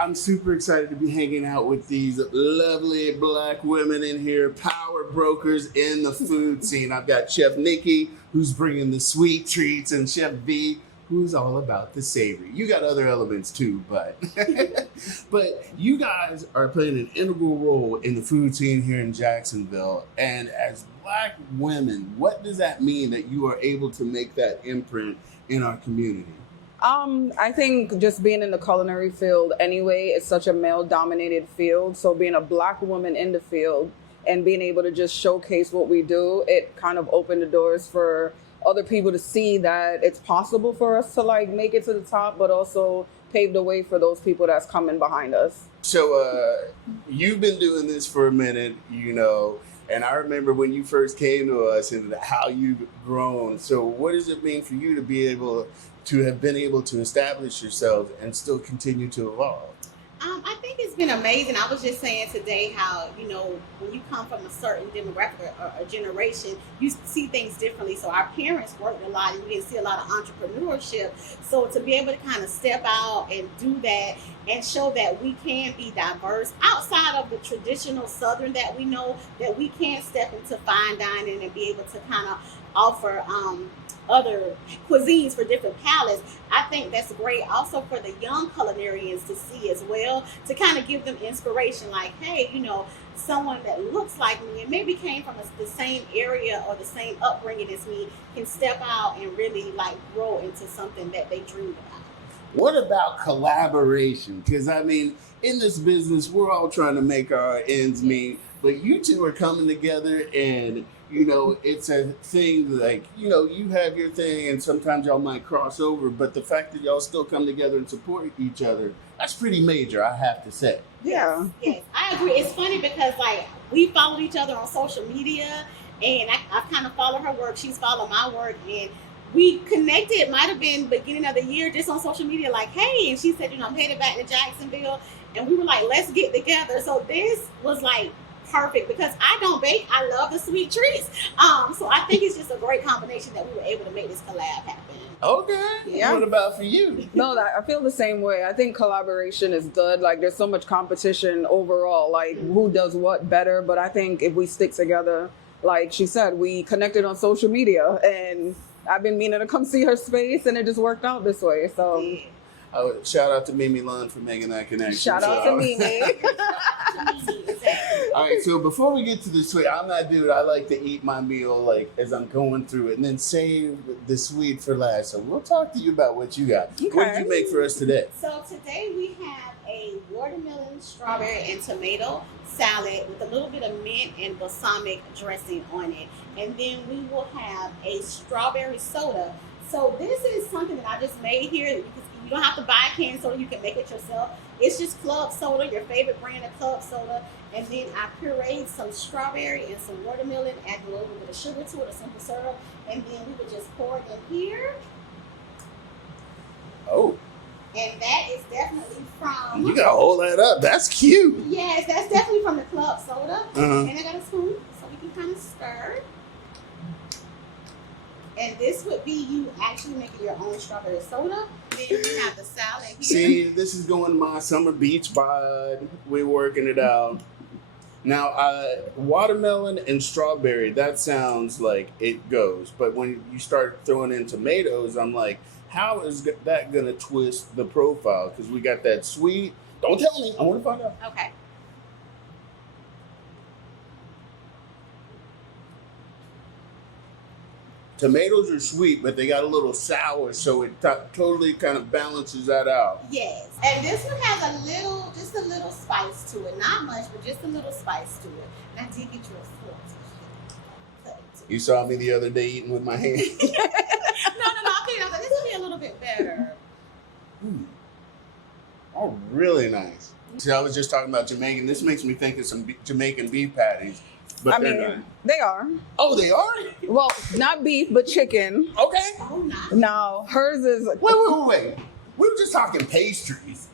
I'm super excited to be hanging out with these lovely black women in here, power brokers in the food scene. I've got Chef Nickey, who's bringing the sweet treats, and Chef V, who's all about the savory. You got other elements too, but but you guys are playing an integral role in the food scene here in Jacksonville. And as black women, what does that mean that you are able to make that imprint in our community? I think just being in the culinary field anyway, it's such a male-dominated field. So being a black woman in the field and being able to just showcase what we do, it kind of opened the doors for other people to see that it's possible for us to like make it to the top, but also pave the way for those people that's coming behind us. So you've been doing this for a minute, and I remember when you first came to us and how you've grown. So what does it mean for you to be able to have been able to establish yourself and still continue to evolve? I think it's been amazing. I was just saying today how, when you come from a certain demographic or a generation, you see things differently. So our parents worked a lot and we didn't see a lot of entrepreneurship. So to be able to kind of step out and do that and show that we can be diverse outside of the traditional Southern that we know, that we can step into fine dining and be able to kind of offer other cuisines for different palates. I think that's great also for the young culinarians to see as well, to kind of give them inspiration like, hey, someone that looks like me and maybe came from the same area or the same upbringing as me can step out and really like grow into something that they dreamed about. What about collaboration? Because in this business, we're all trying to make our ends meet, but you two are coming together and it's a thing like, you have your thing and sometimes y'all might cross over, but the fact that y'all still come together and support each other, that's pretty major, I have to say. Yeah. Yes, I agree. It's funny because we followed each other on social media and I kind of follow her work. She's followed my work and we connected. It might have been beginning of the year just on social media like, hey, and she said, I'm headed back to Jacksonville and we were like, let's get together. So this was like perfect because I don't bake. I love the sweet treats. So I think it's just a great combination that we were able to make this collab happen. Okay. Yeah. What about for you? No, I feel the same way. I think collaboration is good. Like there's so much competition overall, like who does what better. But I think if we stick together, like she said, we connected on social media and I've been meaning to come see her space and it just worked out this way. So Yeah. Shout out to Mimi Lund for making that connection. Shout out to Mimi. All right, so before we get to the sweet, I'm that dude. I like to eat my meal like as I'm going through it and then save the sweet for last. So we'll talk to you about what you got. Okay. What did you make for us today? So today we have a watermelon, strawberry, and tomato salad with a little bit of mint and balsamic dressing on it. And then we will have a strawberry soda. So this is something that I just made here. You don't have to buy a canned soda. You can make it yourself. It's just club soda, your favorite brand of club soda. And then I pureed some strawberry and some watermelon, add a little bit of sugar to it, a simple syrup. And then we would just pour it in here. Oh. And that is definitely from... You gotta hold that up. That's cute. Yes, that's definitely from the club soda. Uh-huh. And I got a spoon, so we can kind of stir. And this would be you actually making your own strawberry soda. Then we have the salad here. See, this is going my summer beach vibe. We're working it out. Now, watermelon and strawberry, that sounds like it goes. But when you start throwing in tomatoes, I'm like, how is that going to twist the profile? Because we got that sweet. Don't tell me. I want to find out. Okay. Tomatoes are sweet, but they got a little sour, so it totally kind of balances that out. Yes. And this one has just a little spice to it. Not much, but just a little spice to it. And I did get you a fork. You saw me the other day eating with my hand. No, I figured this would be a little bit better. Oh, really nice. See, I was just talking about Jamaican. This makes me think of some Jamaican beef patties. But they are. Oh, they are? Well, not beef, but chicken. Okay. Oh, nice. No, hers is... Wait. We were just talking pastries.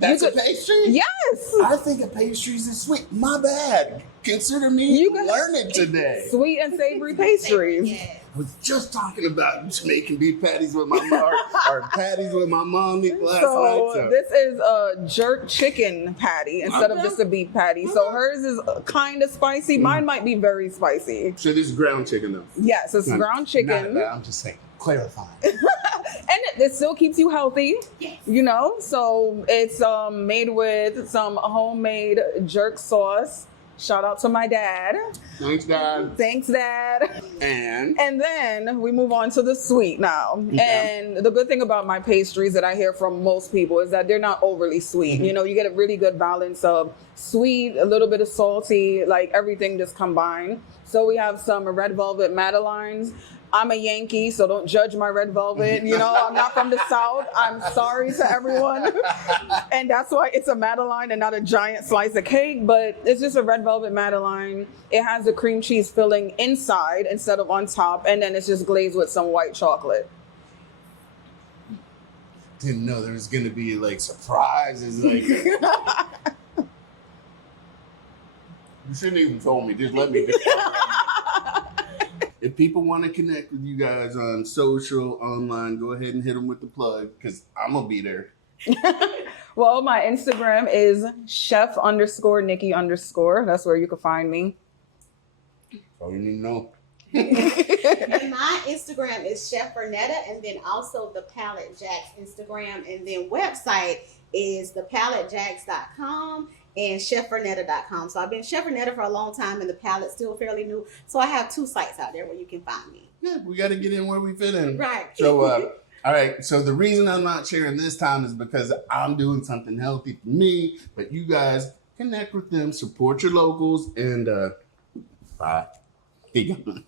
That's a pastry? Yes. I think a pastry is sweet. My bad. Consider me learning today. Sweet and savory pastries. Yeah. I was just talking about Jamaican beef patties with my mom, or patties with my mom last night. So This is a jerk chicken patty instead of just a beef patty. So hers is kind of spicy. Mine might be very spicy. So this is ground chicken though? Yes, it's ground chicken. I'm just saying, clarifying. And it still keeps you healthy, Yes. you know? So it's made with some homemade jerk sauce. Shout out to my dad. Thanks, Dad. Thanks, Dad. And then we move on to the sweet now. And the good thing about my pastries that I hear from most people is that they're not overly sweet. You know, you get a really good balance of sweet, a little bit of salty, like everything just combined. So we have some red velvet madeleines. I'm a Yankee, so don't judge my red velvet. You know, I'm not from the South. I'm sorry to everyone. And that's why it's a Madeleine and not a giant slice of cake, but it's just a red velvet Madeleine. It has the cream cheese filling inside instead of on top, and then it's just glazed with some white chocolate. didn't know there was going to be like surprises. Like, you shouldn't even told me. Just let me do it. If people want to connect with you guys on social, online, go ahead and hit them with the plug because I'm going to be there. Well, my Instagram is chef_Nickey_. That's where you can find me. All you need to know. And my Instagram is Chef Vernetta, and then also the Palette Jacks Instagram, and then website is thepaletejacks.com and chefvernetta.com. So I've been Chef Vernetta for a long time, and the Palette's still fairly new. So I have 2 sites out there where you can find me. Yeah, we got to get in where we fit in. Right. So, all right. So the reason I'm not sharing this time is because I'm doing something healthy for me, but you guys connect with them, support your locals, and bye. Keep going.